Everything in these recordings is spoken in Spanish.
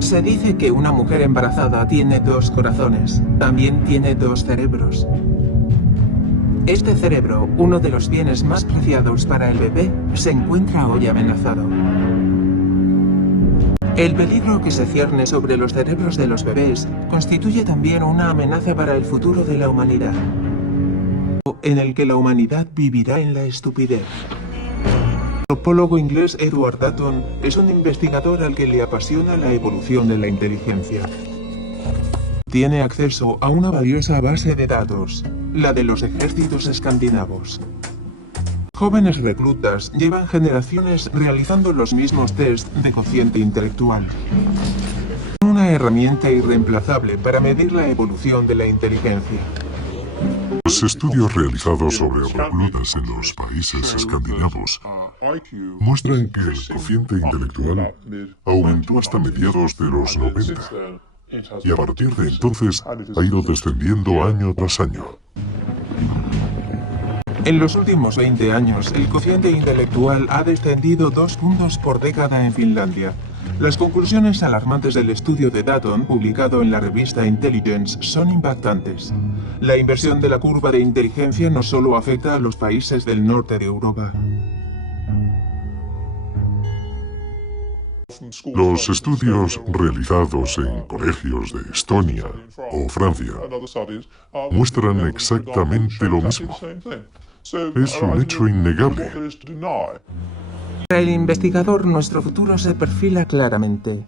Se dice que una mujer embarazada tiene dos corazones, también tiene dos cerebros. Este cerebro, uno de los bienes más preciados para el bebé, se encuentra hoy amenazado. El peligro que se cierne sobre los cerebros de los bebés constituye también una amenaza para el futuro de la humanidad, en el que la humanidad vivirá en la estupidez. El antropólogo inglés Edward Dutton es un investigador al que le apasiona la evolución de la inteligencia. Tiene acceso a una valiosa base de datos, la de los ejércitos escandinavos. Jóvenes reclutas llevan generaciones realizando los mismos test de cociente intelectual. Una herramienta irreemplazable para medir la evolución de la inteligencia. Los estudios realizados sobre reclutas en los países escandinavos muestran que el cociente intelectual aumentó hasta mediados de los 90 y a partir de entonces ha ido descendiendo año tras año. En los últimos 20 años, el cociente intelectual ha descendido 2 puntos por década en Finlandia. Las conclusiones alarmantes del estudio de Dutton, publicado en la revista Intelligence, son impactantes. La inversión de la curva de inteligencia no solo afecta a los países del norte de Europa. Los estudios realizados en colegios de Estonia o Francia muestran exactamente lo mismo. Es un hecho innegable. Para el investigador, nuestro futuro se perfila claramente.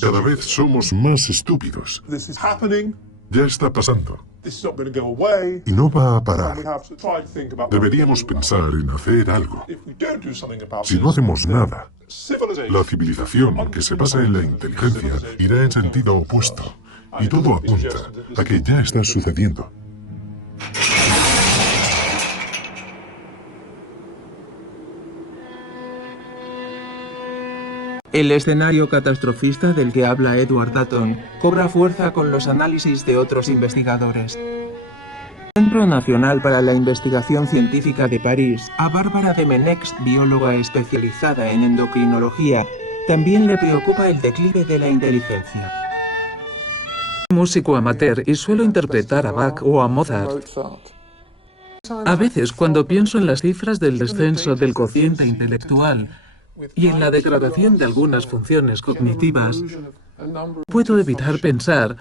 Cada vez somos más estúpidos. Ya está pasando. Y no va a parar. Deberíamos pensar en hacer algo. Si no hacemos nada, la civilización que se basa en la inteligencia irá en sentido opuesto. Y todo apunta a que ya está sucediendo. El escenario catastrofista del que habla Edward Dutton cobra fuerza con los análisis de otros investigadores. El Centro Nacional para la Investigación Científica de París, a Bárbara de Menex, bióloga especializada en endocrinología, también le preocupa el declive de la inteligencia. Soy músico amateur y suelo interpretar a Bach o a Mozart. A veces, cuando pienso en las cifras del descenso del cociente intelectual y en la degradación de algunas funciones cognitivas, puedo evitar pensar,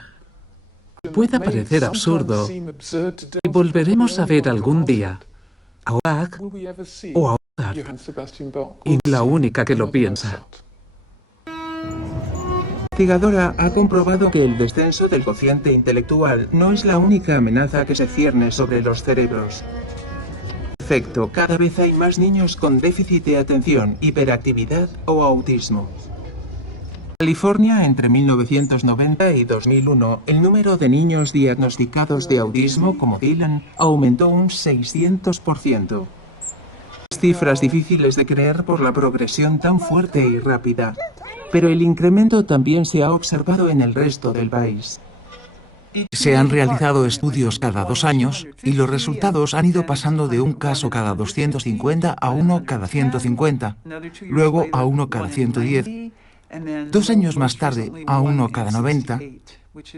puede parecer absurdo, y volveremos a ver algún día a Bach o a Mozart, y la única que lo piensa. La investigadora ha comprobado que el descenso del cociente intelectual no es la única amenaza que se cierne sobre los cerebros. En efecto, cada vez hay más niños con déficit de atención, hiperactividad o autismo. En California, entre 1990 y 2001, el número de niños diagnosticados de autismo como Dylan aumentó un 600%. Cifras difíciles de creer por la progresión tan fuerte y rápida, pero el incremento también se ha observado en el resto del país. Se han realizado estudios cada 2 años y los resultados han ido pasando de un caso cada 250 a uno cada 150, luego a uno cada 110, 2 años más tarde a uno cada 90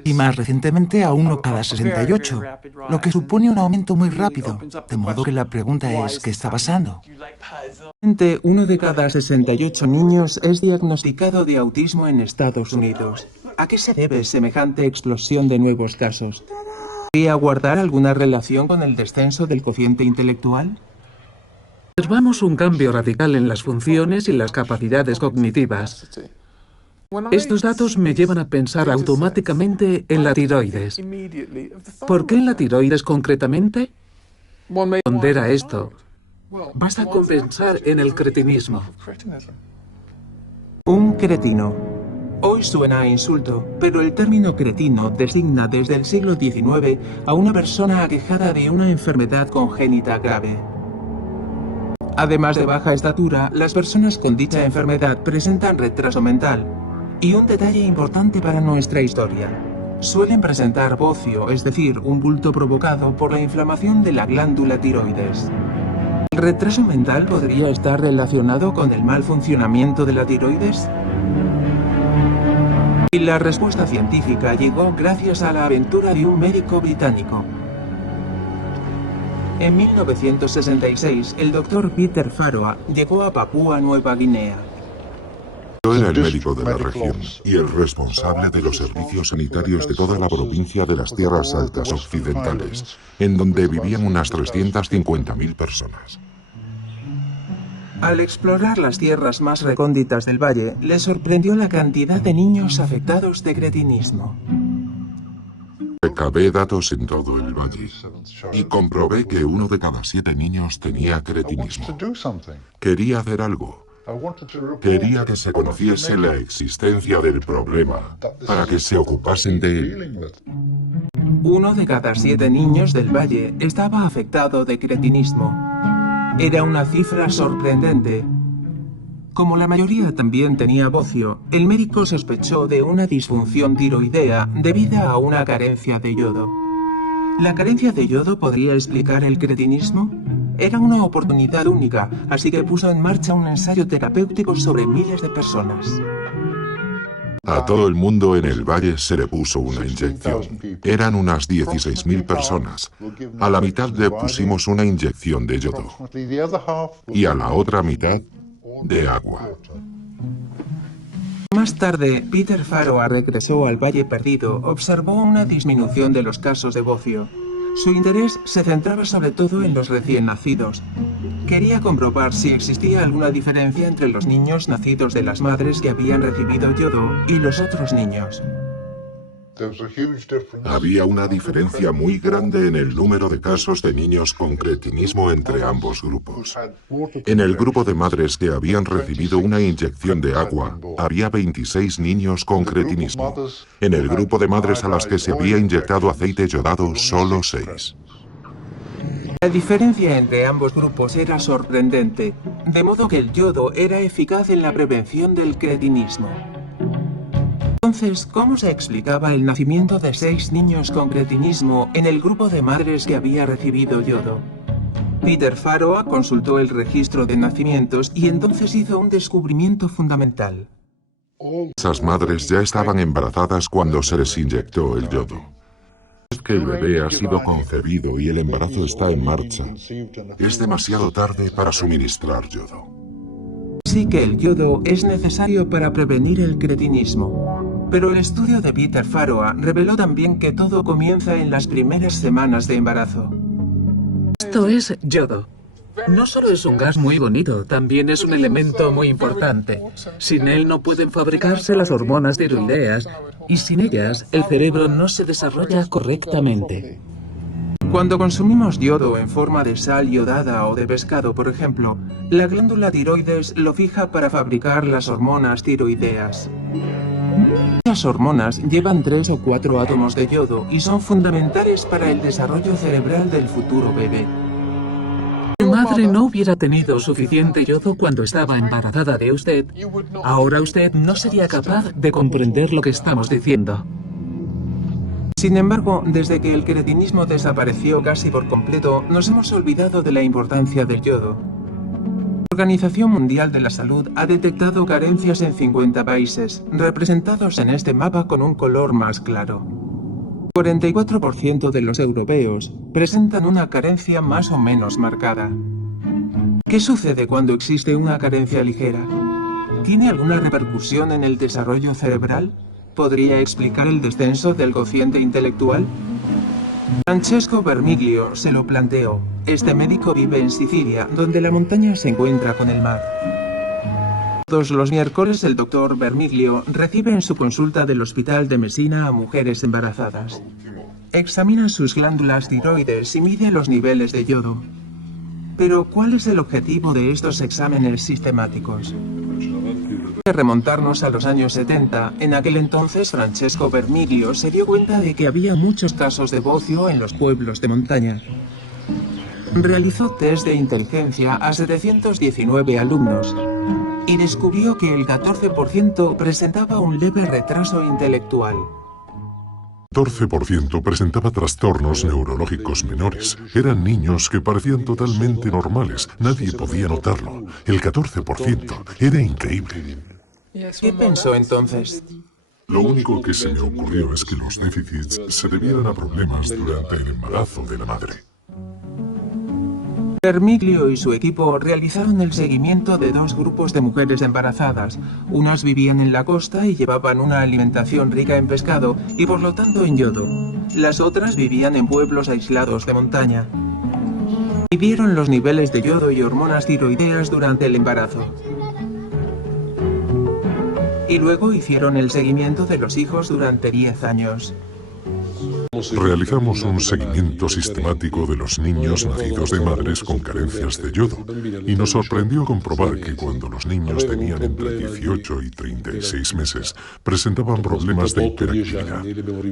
y más recientemente a uno cada 68, lo que supone un aumento muy rápido, de modo que la pregunta es ¿qué está pasando? Uno de cada 68 niños es diagnosticado de autismo en Estados Unidos. ¿A qué se debe semejante explosión de nuevos casos? ¿Podría guardar alguna relación con el descenso del cociente intelectual? Observamos un cambio radical en las funciones y las capacidades cognitivas. Estos datos me llevan a pensar automáticamente en la tiroides. ¿Por qué en la tiroides concretamente? Responder a esto, basta con pensar en el cretinismo. Un cretino. Hoy suena a insulto, pero el término cretino designa desde el siglo XIX a una persona aquejada de una enfermedad congénita grave. Además de baja estatura, las personas con dicha enfermedad presentan retraso mental. Y un detalle importante para nuestra historia. Suelen presentar bocio, es decir, un bulto provocado por la inflamación de la glándula tiroides. ¿El retraso mental podría estar relacionado con el mal funcionamiento de la tiroides? Y la respuesta científica llegó gracias a la aventura de un médico británico. En 1966, el doctor Peter Farroa llegó a Papúa Nueva Guinea. Yo era el médico de la región y el responsable de los servicios sanitarios de toda la provincia de las Tierras Altas Occidentales, en donde vivían unas 350.000 personas. Al explorar las tierras más recónditas del valle, le sorprendió la cantidad de niños afectados de cretinismo. Recabé datos en todo el valle y comprobé que 1 de cada 7 niños tenía cretinismo. Quería hacer algo. Quería que se conociese la existencia del problema para que se ocupasen de él. 1 de cada 7 niños del valle estaba afectado de cretinismo. Era una cifra sorprendente. Como la mayoría también tenía bocio, el médico sospechó de una disfunción tiroidea debida a una carencia de yodo. ¿La carencia de yodo podría explicar el cretinismo? Era una oportunidad única, así que puso en marcha un ensayo terapéutico sobre miles de personas. A todo el mundo en el valle se le puso una inyección. Eran unas 16.000 personas. A la mitad le pusimos una inyección de yodo y a la otra mitad de agua. Más tarde, Peter Farroa regresó al Valle Perdido, observó una disminución de los casos de bocio. Su interés se centraba sobre todo en los recién nacidos. Quería comprobar si existía alguna diferencia entre los niños nacidos de las madres que habían recibido yodo y los otros niños. Había una diferencia muy grande en el número de casos de niños con cretinismo entre ambos grupos. En el grupo de madres que habían recibido una inyección de agua, había 26 niños con cretinismo. En el grupo de madres a las que se había inyectado aceite yodado, solo 6. La diferencia entre ambos grupos era sorprendente, de modo que el yodo era eficaz en la prevención del cretinismo. Entonces, ¿cómo se explicaba el nacimiento de 6 niños con cretinismo en el grupo de madres que había recibido yodo? Peter Farroa consultó el registro de nacimientos y entonces hizo un descubrimiento fundamental. Esas madres ya estaban embarazadas cuando se les inyectó el yodo. Es que el bebé ha sido concebido y el embarazo está en marcha. Es demasiado tarde para suministrar yodo. Sí que el yodo es necesario para prevenir el cretinismo. Pero el estudio de Peter Farroa reveló también que todo comienza en las primeras semanas de embarazo. Esto es yodo. No solo es un gas muy bonito, también es un elemento muy importante. Sin él no pueden fabricarse las hormonas tiroideas y sin ellas el cerebro no se desarrolla correctamente. Cuando consumimos yodo en forma de sal yodada o de pescado, por ejemplo, la glándula tiroides lo fija para fabricar las hormonas tiroideas. Las hormonas llevan 3 o 4 átomos de yodo y son fundamentales para el desarrollo cerebral del futuro bebé. Si su madre no hubiera tenido suficiente yodo cuando estaba embarazada de usted, ahora usted no sería capaz de comprender lo que estamos diciendo. Sin embargo, desde que el cretinismo desapareció casi por completo, nos hemos olvidado de la importancia del yodo. La Organización Mundial de la Salud ha detectado carencias en 50 países, representados en este mapa con un color más claro. 44% de los europeos presentan una carencia más o menos marcada. ¿Qué sucede cuando existe una carencia ligera? ¿Tiene alguna repercusión en el desarrollo cerebral? ¿Podría explicar el descenso del cociente intelectual? Francesco Vermiglio se lo planteó. Este médico vive en Sicilia, donde la montaña se encuentra con el mar. Todos los miércoles el Dr. Vermiglio recibe en su consulta del Hospital de Messina a mujeres embarazadas. Examina sus glándulas tiroides y mide los niveles de yodo. Pero, ¿cuál es el objetivo de estos exámenes sistemáticos? Remontarnos a los años 70, en aquel entonces Francesco Vermiglio se dio cuenta de que había muchos casos de bocio en los pueblos de montaña. Realizó test de inteligencia a 719 alumnos y descubrió que el 14% presentaba un leve retraso intelectual. 14% presentaba trastornos neurológicos menores. Eran niños que parecían totalmente normales. Nadie podía notarlo. El 14% era increíble. ¿Qué pensó entonces? Lo único que se me ocurrió es que los déficits se debieran a problemas durante el embarazo de la madre. Vermiglio y su equipo realizaron el seguimiento de 2 grupos de mujeres embarazadas. Unas vivían en la costa y llevaban una alimentación rica en pescado y por lo tanto en yodo. Las otras vivían en pueblos aislados de montaña. Midieron los niveles de yodo y hormonas tiroideas durante el embarazo. Y luego hicieron el seguimiento de los hijos durante 10 años. Realizamos un seguimiento sistemático de los niños nacidos de madres con carencias de yodo y nos sorprendió comprobar que cuando los niños tenían entre 18 y 36 meses presentaban problemas de hiperactividad.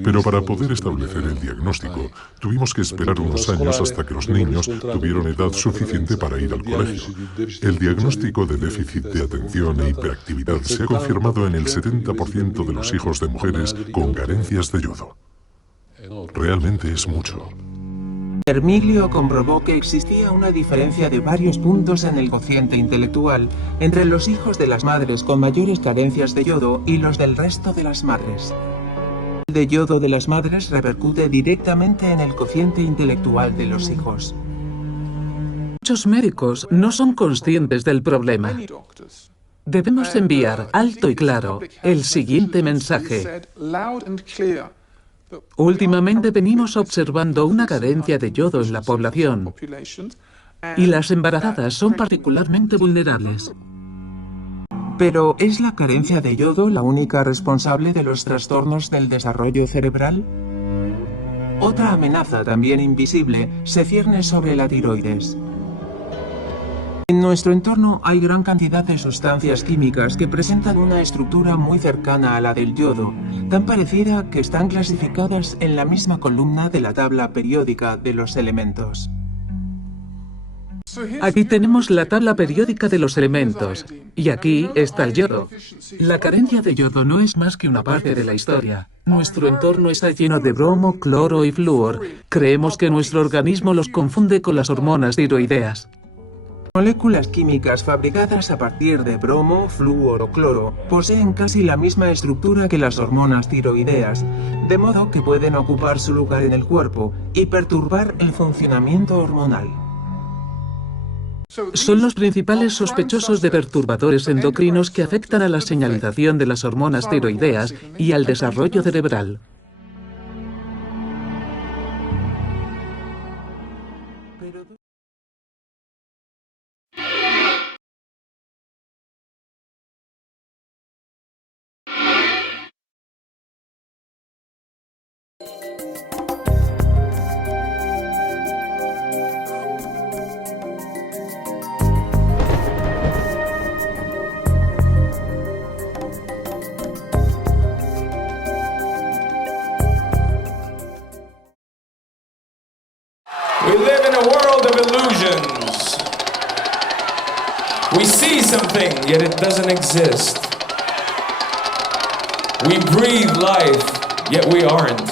Pero para poder establecer el diagnóstico tuvimos que esperar unos años hasta que los niños tuvieron edad suficiente para ir al colegio. El diagnóstico de déficit de atención e hiperactividad se ha confirmado en el 70% de los hijos de mujeres con carencias de yodo. Realmente es mucho. Vermiglio comprobó que existía una diferencia de varios puntos en el cociente intelectual entre los hijos de las madres con mayores carencias de yodo y los del resto de las madres. El de yodo de las madres repercute directamente en el cociente intelectual de los hijos. Muchos médicos no son conscientes del problema. Debemos enviar alto y claro el siguiente mensaje. Últimamente venimos observando una carencia de yodo en la población y las embarazadas son particularmente vulnerables. Pero, ¿es la carencia de yodo la única responsable de los trastornos del desarrollo cerebral? Otra amenaza también invisible se cierne sobre la tiroides. En nuestro entorno hay gran cantidad de sustancias químicas que presentan una estructura muy cercana a la del yodo, tan parecida que están clasificadas en la misma columna de la tabla periódica de los elementos. Aquí tenemos la tabla periódica de los elementos, y aquí está el yodo. La carencia de yodo no es más que una parte de la historia. Nuestro entorno está lleno de bromo, cloro y flúor. Creemos que nuestro organismo los confunde con las hormonas tiroideas. Moléculas químicas fabricadas a partir de bromo, flúor o cloro poseen casi la misma estructura que las hormonas tiroideas, de modo que pueden ocupar su lugar en el cuerpo y perturbar el funcionamiento hormonal. Son los principales sospechosos de perturbadores endocrinos que afectan a la señalización de las hormonas tiroideas y al desarrollo cerebral. We live in a world of illusions. We see something, yet it doesn't exist. We breathe life, yet we aren't.